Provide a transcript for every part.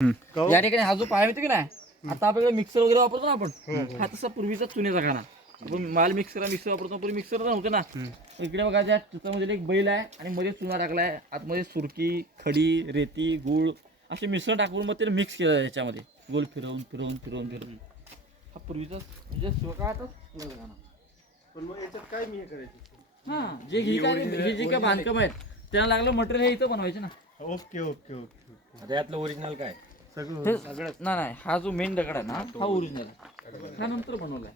या ठिकाणी हा जो पाया येतो की नाही, आता आपल्याकडे मिक्सर वगैरे वापरतो ना आपण, हा तसा पूर्वीचा चुन्याचा गाणा. आपण माल मिक्सर वापरतो, पूर्वी मिक्सर नव्हते ना. इकडे बघा ज्या त्याच्यामध्ये एक बैल आहे आणि मध्ये चुना टाकलाय, आतमध्ये सुरकी, खडी, रेती, गुळ असे मिश्रण टाकून मग ते मिक्स केलं ह्याच्यामध्ये, गोल फिरवून फिरवून फिरवून फिरवून. हा पूर्वीचा म्हणजे शिवकाळातच चुन्याचा गाणा. पण मग याच्यात काय मी हे करायचं? हा जे ही काय बांधकाम आहेत त्याला लागलं मटेरियल हे इथं बनवायचे ना. Okay okay okay okay. आता यातलं ओरिजिनल काय? सगळं नाही, हा जो मेन दगड आहे ना हा ओरिजिनल आहे, हा नंतर बनवलाय.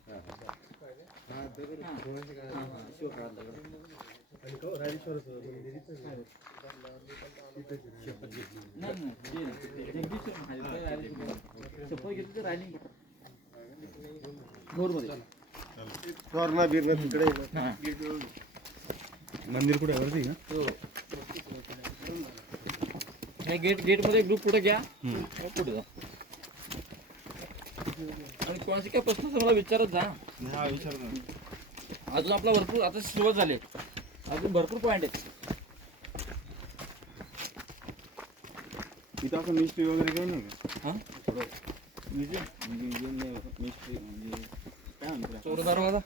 मंदिर कुठे वरती का? गेट मध्ये ग्रुप पुढे घ्या, पुढे जा. आणि कोणाचे काय प्रश्न असेल मला विचारत जा. हा विचार ना. अजून आपला भरपूर आता सुरुवात झाली, अजून भरपूर पॉइंट आहेत. इथं असं मिस्ट्री वगैरे काही नाही का? हा मिस्ट्री म्हणजे काय म्हणतो? चौदा दरवाजा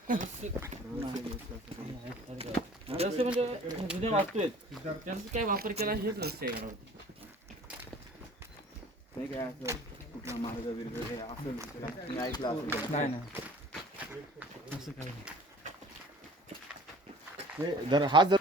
रस्ते म्हणजे जुने वास्तू आहेत, त्यांचा काय वापर केला हेच रस्ते आहे. नाही काय असं कुठला मार्ग वगैरे असं मी ऐकलं असं. नाही नाही असं काही नाही. हे जर हा जर